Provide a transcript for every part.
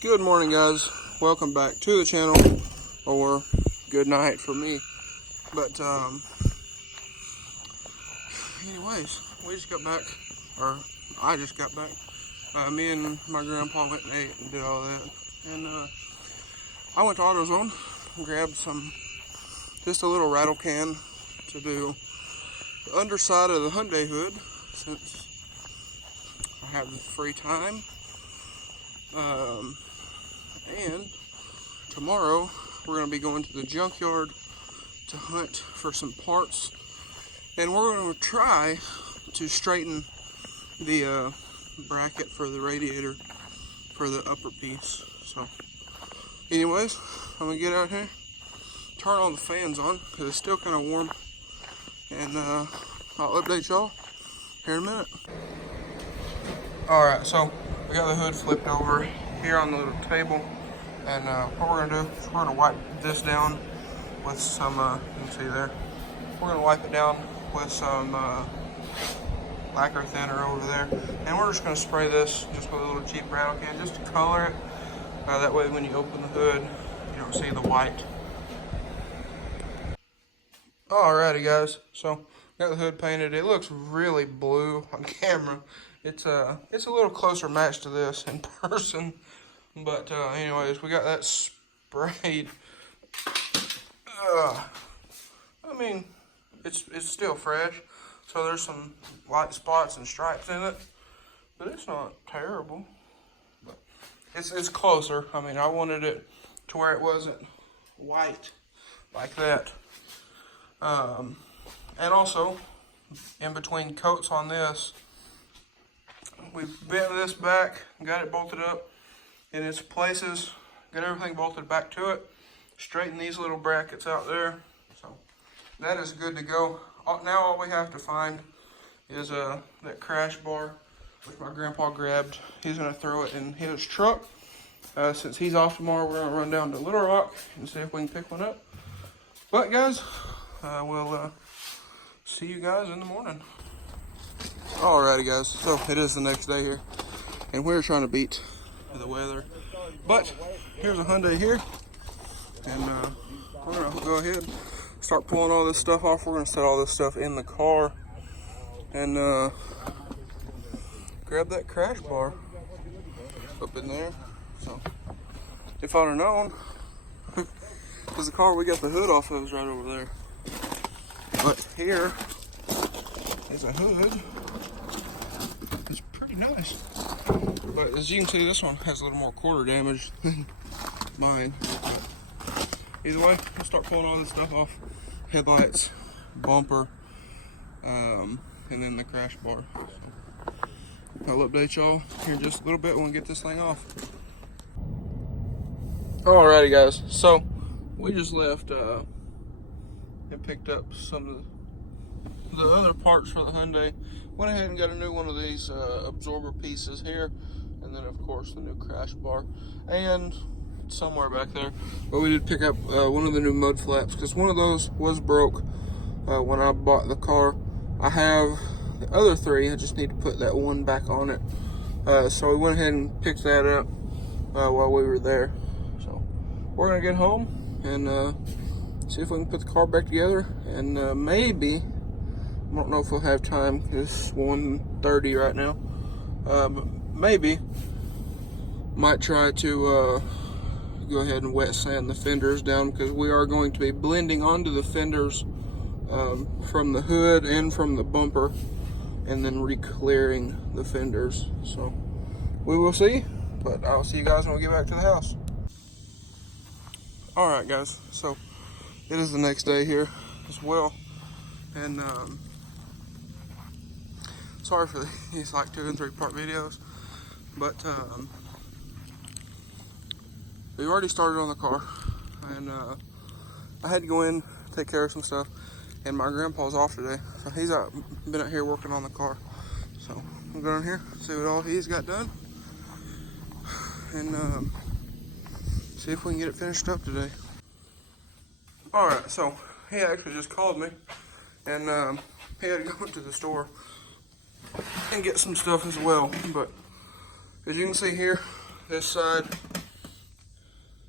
Good morning, guys. Welcome back to the channel, or good night for me. But anyways, we just got back, or I just got back. Me and my grandpa went and ate and did all that, and I went to AutoZone and grabbed just a little rattle can to do the underside of the Hyundai hood, since I have the free time. And tomorrow we're going to be going to the junkyard to hunt for some parts, and we're going to try to straighten the bracket for the radiator for the upper piece. So anyways, I'm going to get out here, turn all the fans on because it's still kind of warm, and I'll update y'all here in a minute. Alright, so we got the hood flipped over here on the little table, and what we're going to do is we're going to wipe this down with some, you can see there, we're going to wipe it down with some lacquer thinner over there, and we're just going to spray this just with a little cheap rattle can just to color it, that way when you open the hood you don't see the white. Alrighty guys, so got the hood painted. It looks really blue on camera. It's a little closer match to this in person, but anyways, we got that sprayed. I mean, it's still fresh, so there's some light spots and stripes in it, but it's not terrible. But it's closer. I mean, I wanted it to where it wasn't white like that. And also, in between coats on this, we bent this back, got it bolted up in its places, got everything bolted back to it, straighten these little brackets out there. So that is good to go. Now all we have to find is that crash bar, which my grandpa grabbed. He's going to throw it in his truck. Since he's off tomorrow, we're going to run down to Little Rock and see if we can pick one up. But guys, we'll see you guys in the morning. Alrighty guys, so it is the next day here, and we're trying to beat the weather. But here's a Hyundai here, and we're gonna go ahead and start pulling all this stuff off. We're gonna set all this stuff in the car and grab that crash bar up in there. So if I'd have known, because the car we got the hood off of is right over there. But here is a hood. It's pretty nice. But as you can see, this one has a little more quarter damage than mine. Either way, we'll start pulling all this stuff off. Headlights, bumper, and then the crash bar. So I'll update y'all here in just a little bit when we get this thing off. Alrighty guys, so we just left and picked up some of the other parts for the Hyundai. Went ahead and got a new one of these absorber pieces here, and then of course the new crash bar, and somewhere back there. But we did pick up one of the new mud flaps, because one of those was broke when I bought the car. I have the other three, I just need to put that one back on it. So we went ahead and picked that up while we were there. So we're gonna get home and see if we can put the car back together, and maybe, I don't know if we'll have time, it's 1:30 right now, but maybe might try to go ahead and wet sand the fenders down, because we are going to be blending onto the fenders from the hood and from the bumper, and then re-clearing the fenders. So we will see, but I'll see you guys when we get back to the house. Alright guys, so it is the next day here as well, and sorry for these like 2 and 3 part videos, but we've already started on the car, and I had to go in, take care of some stuff, and my grandpa's off today, so he's been out here working on the car. So I'm going in here, see what all he's got done, and see if we can get it finished up today. Alright, so he actually just called me, and he had to go to the store and get some stuff as well. But as you can see here, this side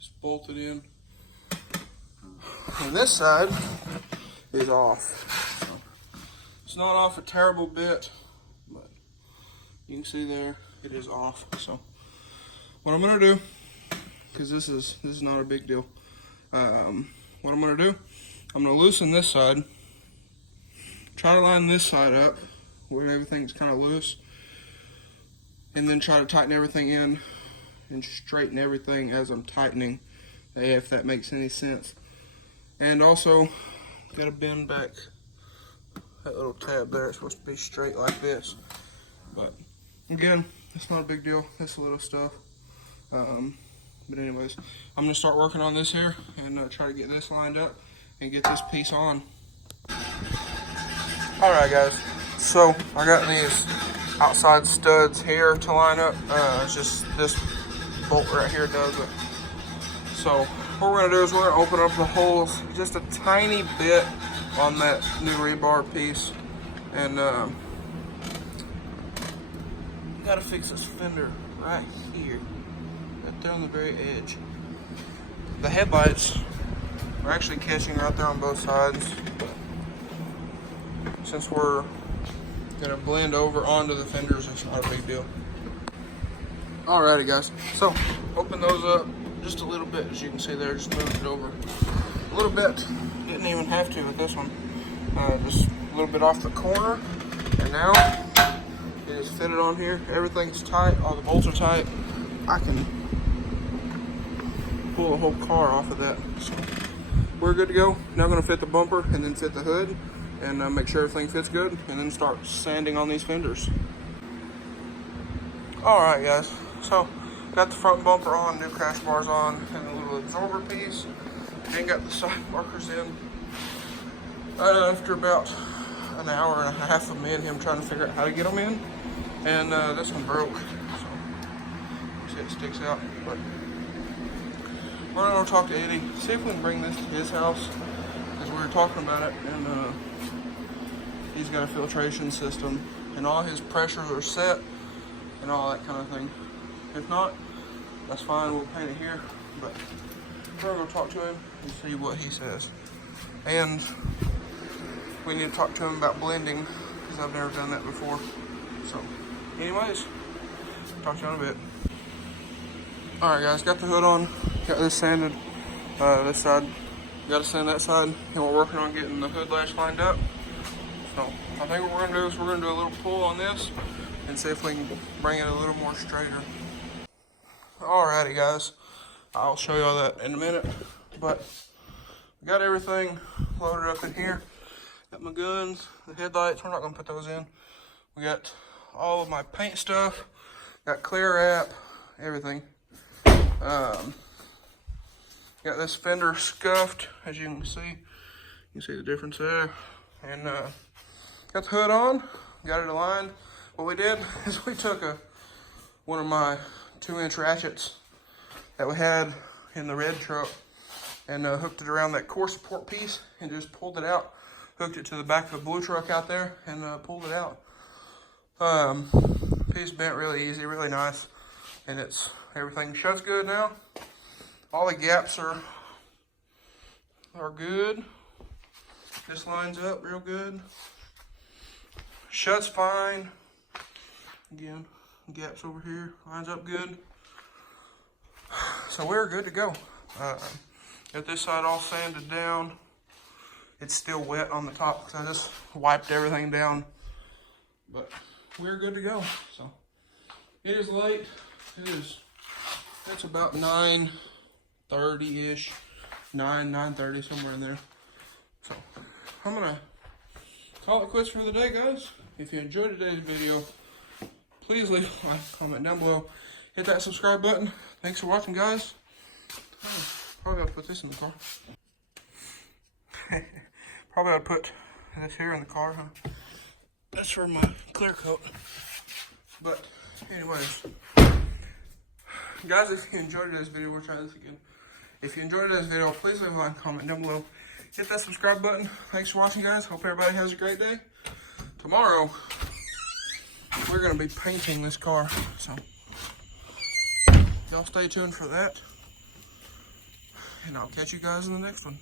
It's bolted in. And this side is off. So it's not off a terrible bit, but you can see there it is off. So what I'm gonna do, because this is not a big deal. What I'm gonna do, I'm gonna loosen this side, try to line this side up where everything's kind of loose, and then try to tighten everything in and straighten everything as I'm tightening, if that makes any sense. And also, gotta bend back that little tab there. It's supposed to be straight like this. But again, it's not a big deal. It's little stuff. But anyways, I'm gonna start working on this here and try to get this lined up and get this piece on. All right, guys. So I got these outside studs here to line up. It's just this bolt right here does it. So what we're gonna do is we're gonna open up the holes just a tiny bit on that new rebar piece, and gotta fix this fender right here, right there on the very edge. The headlights are actually catching right there on both sides, but since we're gonna blend over onto the fenders, it's not a big deal. Alrighty, guys, so open those up just a little bit. As you can see there, just moved it over a little bit. Didn't even have to with this one. Just a little bit off the corner, and now it is fitted on here. Everything's tight, all the bolts are tight. I can pull the whole car off of that. So we're good to go. Now I'm gonna fit the bumper and then fit the hood and make sure everything fits good, and then start sanding on these fenders. All right, guys, so got the front bumper on, new crash bars on, and a little absorber piece. Then got the side markers in. After about an hour and a half of me and him trying to figure out how to get them in, and this one broke, so see it sticks out. But we're gonna talk to Eddie, see if we can bring this to his house, because we were talking about it, and he's got a filtration system, and all his pressures are set, and all that kind of thing. If not, that's fine, we'll paint it here, but we're gonna go talk to him and see what he says. And we need to talk to him about blending, because I've never done that before. So anyways, talk to you in a bit. Alright, guys, got the hood on, got this sanded, this side, gotta sand that side, and we're working on getting the hood lash lined up. So I think what we're gonna do is we're gonna do a little pull on this and see if we can bring it a little more straighter. Alrighty, guys, I'll show you all that in a minute, but we got everything loaded up in here. Got my guns, the headlights, we're not gonna put those in. We got all of my paint stuff, got clear wrap, everything. Got this fender scuffed, as you can see. You can see the difference there. And got the hood on, got it aligned. What we did is we took one of my 2-inch ratchets that we had in the red truck and hooked it around that core support piece and just pulled it out. Hooked it to the back of the blue truck out there and pulled it out. Piece bent really easy, really nice, and everything shuts good now. All the gaps are good. This lines up real good. Shuts fine. Again, gaps over here, lines up good. So we're good to go. Got this side all sanded down. It's still wet on the top because I just wiped everything down. But we're good to go. So it is late. It's about 9:30-ish. 9:30, somewhere in there. So I'm gonna call it quits for the day, guys. If you enjoyed today's video, please leave a like, comment down below. Hit that subscribe button. Thanks for watching, guys. Probably ought to put this in the car. Probably ought to put this here in the car, huh? That's for my clear coat. But anyways, guys, if you enjoyed today's video, we'll try this again. If you enjoyed today's video, please leave a like, comment down below. Hit that subscribe button. Thanks for watching, guys. Hope everybody has a great day. Tomorrow, we're going to be painting this car. So y'all stay tuned for that. and I'll catch you guys in the next one.